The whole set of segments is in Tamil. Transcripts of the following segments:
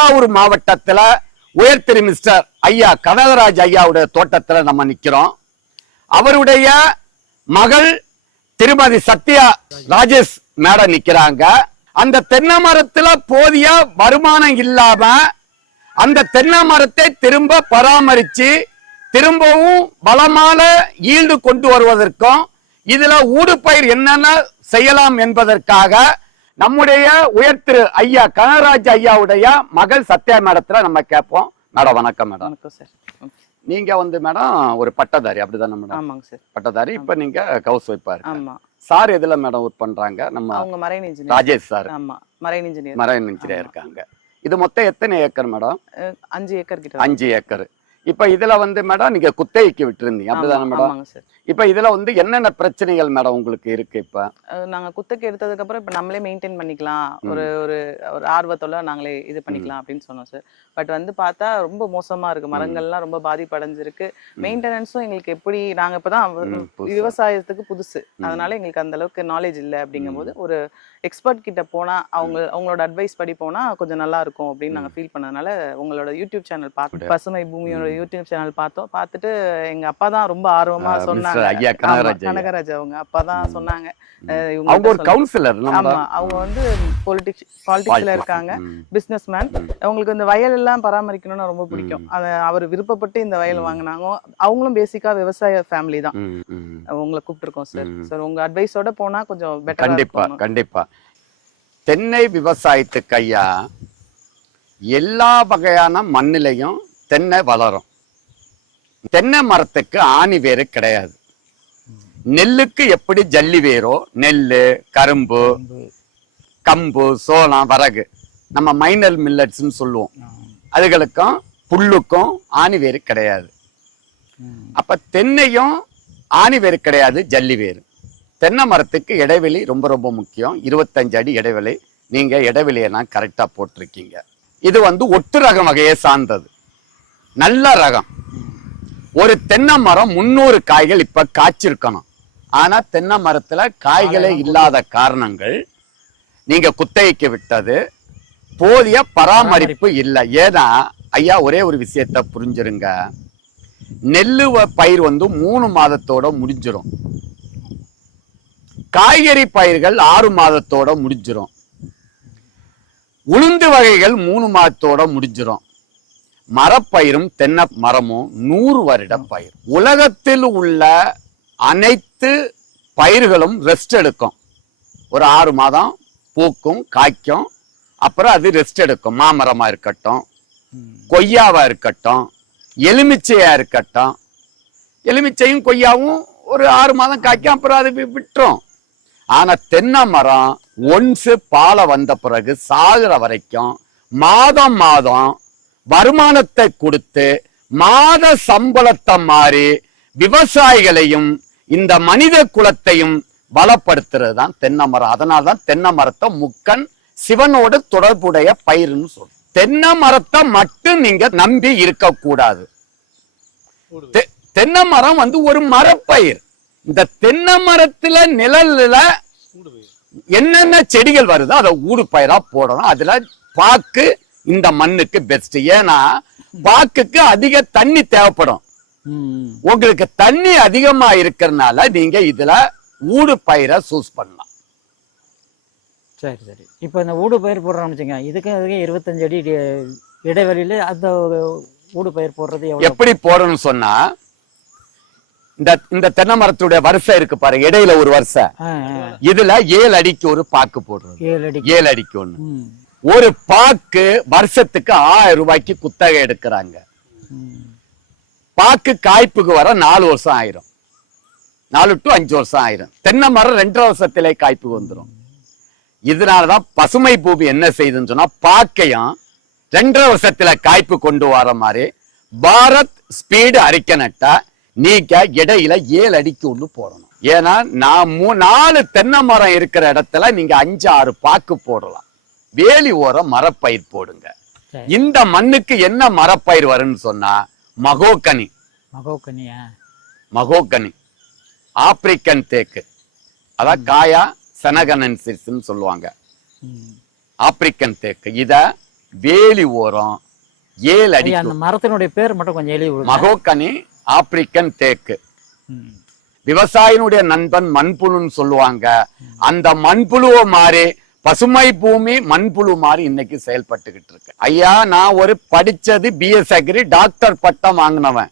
தஞ்சாவூர் மாவட்டத்துல உயர்திரு மிஸ்டர் ஐயா கனகராஜ் ஐயாவுடைய தோட்டத்துல நம்ம நிக்கிறோம். அவருடைய மகள் திருமதி சத்யா ராஜேஷ் மேடம் நிக்கிறாங்க. அந்த தென்னை மரத்துல போதிய வருமானம் இல்லாம அந்த தென்னை மரத்தை திரும்ப பராமரிச்சு திரும்பவும் பலமான ஈல்டு கொண்டு வருவதற்கும் இதுல ஊடுபயிர் என்னென்ன செய்யலாம் என்பதற்காக நம்முடைய உயர் திரு ஐயா கனகராஜ் ஐயாவுடைய மகள் சத்யா மேடத்துல நம்ம கேட்போம். மேடம் வணக்கம் மேடம். வணக்கம் சார். நீங்க வந்து மேடம் ஒரு பட்டதாரி அப்படிதானே மேடம்? ஆமாங்க சார். பட்டதாரி இப்ப நீங்க ஹவுஸ் ஒய்ஃபா இருக்கு. ஆமா. சார் எதுல மேடம் ஒர்க் பண்றாங்க? நம்ம அவங்க மரைன் இன்ஜினியர் ராஜேஷ் சார் ஆமா மரைன் இன்ஜினியர் மரைன் இன்ஜினியர் இருக்காங்க. இது மொத்தம் எத்தனை ஏக்கர் மேடம்? அஞ்சு ஏக்கர் கிட்ட. அஞ்சு ஏக்கர். இப்ப இதுல வந்து மேடம் நீங்க குத்தகைக்கு விட்டுருந்தீங்க. அப்படிதானே மேடம்? இப்ப இதுல வந்து என்னென்ன பிரச்சனைகள் மேடம் உங்களுக்கு இருக்கு இப்ப? அஹ் நாங்க குத்தகை எடுத்ததுக்கு அப்புறம் இப்ப நம்மளே மெயின்டைன் பண்ணிக்கலாம். ஒரு ஒரு ஒரு ஆர்வத்தோட நாங்களே இது பண்ணிக்கலாம் அப்படின்னு சொன்னோம் சார் பட் வந்து பார்த்தா ரொம்ப மோசமா இருக்கு. மரங்கள்லாம் ரொம்ப பாதிப்படைஞ்சிருக்கு. மெயின்டெனன்ஸும் எங்களுக்கு எப்படி நாங்க இப்பதான் வ- ம், புதுசா. விவசாயத்துக்கு புதுசு. அதனால எங்களுக்கு அந்த அளவுக்கு நாலேஜ் இல்லை அப்படிங்கும்போது ஒரு எக்ஸ்பர்ட் கிட்ட போனா அவங்க அவங்களோட அட்வைஸ் படி போனா கொஞ்சம் நல்லா இருக்கும் அப்படின்னு நாங்க ஃபீல் பண்ணதுனால உங்களோட யூடியூப் சேனல் பார்த்து பசுமை பூமியோட யூடியூப் சேனல் பார்த்தோம். பார்த்துட்டு எங்க அப்பா தான் ரொம்ப ஆர்வமா ஆ, சொன்னாங்க. ஐயா கனகராஜ். கனகராஜ் அவங்க அப்பா தான் சொன்னாங்க. அவங்க ஒரு கவுன்சிலர் ஆமா அவங்க வந்து பொலிட்டிக்ஸ் பாலிடிக்ஸ்ல இருக்காங்க. பிசினஸ் மேன் அவங்களுக்கு இந்த வயல் எல்லாம் பராமரிக்கணும்னு ரொம்ப பிடிக்கும். அத அவர் விருப்பப்பட்டு இந்த வயல் வாங்கினாங்க. அவங்களும் பேசிக்கா விவசாய ஃபேமிலி தான். உங்களை கூப்பிட்டுருக்கோம் சார். சார் உங்க அட்வைஸோட போனா கொஞ்சம் பெட்டரா கண்டிப்பா கண்டிப்பா. தென்னை விவசாயத்துக்கு ஐயா எல்லா வகையான மண்ணிலையும் தென்னை வளரும். தென்னை மரத்துக்கு ஆணி வேறு கிடையாது. நெல்லுக்கு எப்படி ஜல்லி வேரோ நெல்லு கரும்பு கம்பு சோளம் வரகு நம்ம மைனல் மில்லட்ஸ்னு சொல்லுவோம். அதுகளுக்கும் புல்லுக்கும் ஆணி வேறு கிடையாது. அப்ப தென்னையும் ஆணி வேறு கிடையாது ஜல்லி வேறு. தென்னை மரத்துக்கு இடைவெளி ரொம்ப ரொம்ப முக்கியம். இருபத்தஞ்சு அடி இடைவெளி. நீங்க இடைவெளியெல்லாம் கரெக்டா போட்டிருக்கீங்க. இது வந்து ஒட்டு ரகம் வகையை சார்ந்தது. நல்ல ரகம். ஒரு தென்னை மரம் முன்னூறு காய்கள் இப்ப காய்ச்சிருக்கணும். ஆனா தென்னை மரத்துல காய்களே இல்லாத காரணங்கள். நீங்க குத்தகைக்கு விட்டது. போதிய பராமரிப்பு இல்லை. ஏன்னா ஐயா ஒரே ஒரு விஷயத்த புரிஞ்சிருங்க. நெல்லு பயிர் வந்து மூணு மாதத்தோட முடிஞ்சிரும். காய்கறி பயிர்கள் ஆறு மாதத்தோட முடிஞ்சிரும். உளுந்து வகைகள் மூணு மாதத்தோட முடிஞ்சிரும். மரப்பயிரும் தென்னை மரமும் நூறு வருட பயிர். உலகத்தில் உள்ள அனைத்து பயிர்களும் ரெஸ்ட் எடுக்கும். ஒரு ஆறு மாதம் பூக்கும் காய்க்கும். அப்புறம் அது ரெஸ்ட் எடுக்கும். மாமரமாக இருக்கட்டும் கொய்யாவாக இருக்கட்டும் எலுமிச்சையாக இருக்கட்டும். எலுமிச்சையும் கொய்யாவும் ஒரு ஆறு மாதம் காய்க்கும். அப்புறம் அது விட்டுரும். ஆனால் தென்னை மரம் ஒன்ஸு பாலை வந்த பிறகு சாகுற வரைக்கும் மாதம் மாதம் வருமானத்தை கொடுத்து மாத சம்பளத்தை மாறி விவசாயிகளையும் இந்த மனித குலத்தையும் பலப்படுத்துறது தான் தென்னை மரம் அதனால தான் தென்னை மரத்தை முக்கன் சிவனோடு தொடர்புடைய பயிர்னு சொல்றோம். தென்னை மரத்தை மட்டும் நீங்க நம்பி இருக்கக்கூடாது. தென்னை மரம் வந்து ஒரு மரப்பயிர். இந்த தென்னை மரத்துல நிழல்ல என்னென்ன செடிகள் வருதோ அதை ஊடு பயிரா போடணும். அதுல பாக்கு இந்த மண்ணுக்கு பெஸ்ட் ஏன்னா பாக்குக்கு அதிக தண்ணி தேவைப்படும். உங்களுக்கு தண்ணி அதிகமா இருக்கிறதுனால நீங்க இதுல ஊடு பயிரை சூஸ் பண்ணலாம். சரி சரி. இப்போ இந்த ஊடு பயிர் போடுறோம்னு வச்சுங்க இதுக்கும் இதுக்கும் இருபத்தஞ்சு அடி இடி- இடைவெளியில அந்த ஊடு பயிர் போடுறது எப்படி போடணும்னு சொன்னா இந்த இந்த தென்னை மரத்துடைய வரிசை இருக்கு பாருங்க. இடையில ஒரு வரிசை. ஆ. இதுல ஏழு அடிக்கு ஒரு பாக்கு போடுறது. ஏழு அடி ஏழு அடிக்கு ஒண்ணு. ஒரு பாக்கு வருஷத்துக்கு ஆயிரம் ரூபாய்க்கு குத்தகை எடுக்கிறாங்க. பாக்கு காய்ப்புக்கு வர நாலு வருஷம் ஆயிரும். நாலு டு அஞ்சு வருஷம் ஆயிரும். தென்னை மரம் ரெண்டரை வருஷத்திலே காய்ப்பு வந்துடும் இதனாலதான் பசுமை பூமி என்ன செய்யுதுன்னு சொன்னா பாக்கையும் ரெண்டரை வருஷத்துல காய்ப்பு கொண்டு வர மாதிரி பாரத் ஸ்பீடு அரிக்க நட்டா நீங்க இடையில ஏழு அடிக்கு ஒண்ணு போடணும். ஏன்னா நான் மூ- நாலு தென்னை மரம் இருக்கிற இடத்துல நீங்க அஞ்சு ஆறு பாக்கு போடலாம். வேலி ஓரம் மரப்பயிர் போடுங்க. இந்த மண்ணுக்கு என்ன மரப்பயிர் வரும்னு சொன்னா மகோக்கனி மகோக்கனியா மகோக்கனி ஆப்பிரிக்கன் தேக்கு. அதான் காயா செனகனன்சிஸ்ன்னு சொல்லுவாங்க. ஆப்பிரிக்கன் தேக்கு. இத வேலி ஓரம் ஏழு அடி அந்த மரத்தினுடைய பேர் மட்டும் கொஞ்சம் எழுதி மகோக்கனி ஆப்பிரிக்கன் தேக்கு. விவசாயினுடைய நண்பன் மண்புழுன்னு சொல்லுவாங்க. அந்த மண்புழுவை மாறி பசுமை பூமி மண்புழு மாதிரி இன்னைக்கு செயல்பட்டுக்கிட்டு இருக்கு. ஐயா நான் ஒரு படிச்சது பிஎஸ் அக்ரி டாக்டர் பட்டம் வாங்கினவன்.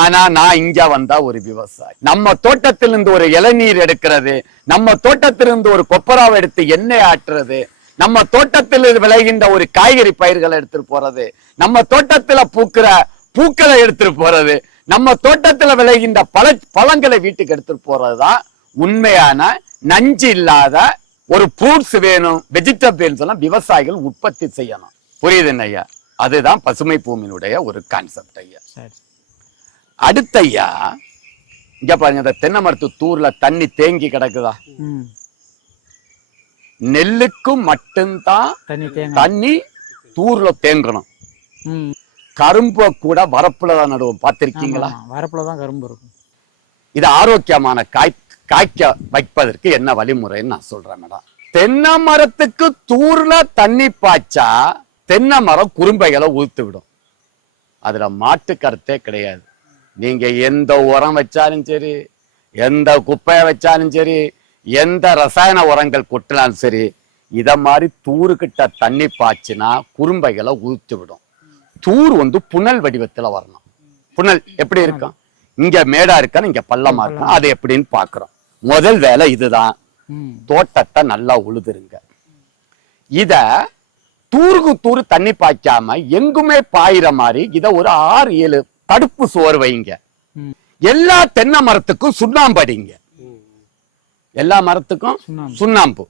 ஆனா நான் இங்க வந்தா ஒரு விவசாயி. நம்ம தோட்டத்திலிருந்து ஒரு இளநீர் எடுக்கிறது நம்ம தோட்டத்திலிருந்து ஒரு கொப்பராவை எடுத்து எண்ணெய் ஆட்டுறது நம்ம தோட்டத்தில் விளைகின்ற ஒரு காய்கறி பயிர்களை எடுத்துட்டு போறது நம்ம தோட்டத்துல பூக்கிற பூக்களை எடுத்துட்டு போறது நம்ம தோட்டத்துல விளைகின்ற பழ பழங்களை வீட்டுக்கு எடுத்துட்டு போறதுதான் உண்மையான நஞ்சு இல்லாத ஒரு ஃப்ரூட்ஸ் வேணும் வெஜிடபிள்ஸ் எல்லாம் விவசாயிகள் உற்பத்தி செய்யணும். புரியுதுங்க ஐயா? அதுதான் பசுமை பூமியினுடைய ஒரு கான்செப்ட் ஐயா. அடுத்த ஐயா இங்க பாருங்க இந்த தென்னை மரத்து தூர்ல தண்ணி தேங்கி கிடக்குதா? நெல்லுக்கும் மட்டும்தான் தண்ணி தூர்ல தேங்கணும். கரும்பு கூட வரப்புல தான் நடுவோம். பார்த்திருக்கீங்களா? வரப்புல தான் கரும்பு இருக்கும். இது ஆரோக்கியமான காய். காய்க்க வைப்பதற்கு என்ன வழிமுறைன்னு நான் சொல்றேன் மேடம். தென்னை மரத்துக்கு தூர்ல தண்ணி பாய்ச்சா தென்னை மரம் குறும்பைகளை ஊத்து விடும் அதுல மாட்டு கருத்தே கிடையாது. நீங்க எந்த உரம் வச்சாலும் சரி எந்த குப்பையை வச்சாலும் சரி எந்த ரசாயன உரங்கள் கொட்டினாலும் சரி இத மாதிரி தூருக்கிட்ட தண்ணி பாய்ச்சினா குறும்பைகளை ஊத்து விடும் தூர் வந்து புனல் வடிவத்துல வரணும். புனல் எப்படி இருக்கும்? இங்க மேடா இருக்கான்னு இங்க பள்ளமா இருக்கும். அது எப்படின்னு பாக்குறோம் முதல் வேலை இதுதான். தோட்டத்தை நல்லா உழுதுருங்க. இத தூருக்கு தூரு தண்ணி பாய்க்காம எங்குமே பாயிற மாதிரி இத ஒரு ஆறு ஏழு தடுப்பு சுவர் வைங்க. எல்லா தென்னை மரத்துக்கும் சுண்ணாம்பு அடிங்க. எல்லா மரத்துக்கும் சுண்ணாம்பு. சுண்ணாம்பு.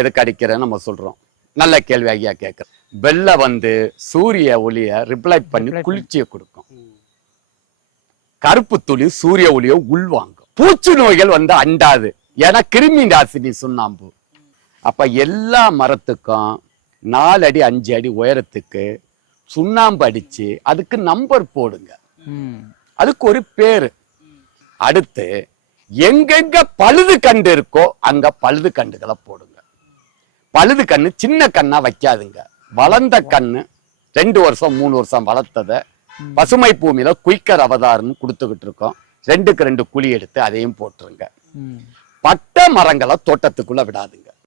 எதுக்கு அடிக்கிறேன்னு நம்ம சொல்றோம். நல்ல கேள்வி ஐயா கேட்கிறேன் வெள்ளை வந்து சூரிய ஒளிய ரிப்ளைட் பண்ணி குளிர்ச்சியை கொடுக்கும். கருப்பு துளி சூரிய ஒளியை உள்வாங்கும். பூச்சி நோய்கள் வந்து அண்டாது. ஏன்னா கிருமி நாசினி சுண்ணாம்பு. அப்ப எல்லா மரத்துக்கும் நாலு அடி அஞ்சு அடி உயரத்துக்கு சுண்ணாம்பு அடிச்சு அதுக்கு நம்பர் போடுங்க. அதுக்கு ஒரு பேரு. அடுத்து எங்கெங்க பழுது கண்டு இருக்கோ அங்க பழுது கண்டுகளை போடுங்க. பழுது கண்ணு சின்ன கண்ணா வைக்காதுங்க. வளர்ந்த கண்ணு ரெண்டு வருஷம் மூணு வருஷம் வளர்த்தத பசுமை பூமியில குயிக்கர் அவதாரம்னு கொடுத்துக்கிட்டு இருக்கோம். ரெண்டுக்கு ரெண்டு குழி எடுத்து அதையும் போட்டுருங்க. பட்ட மரங்களை தோட்டத்துக்குள்ள விடாதுங்க.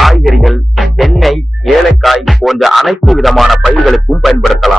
காய்கறிகள் தென்னை ஏலக்காய் போன்ற அனைத்து விதமான பயிர்களுக்கும் பயன்படுத்தலாம்.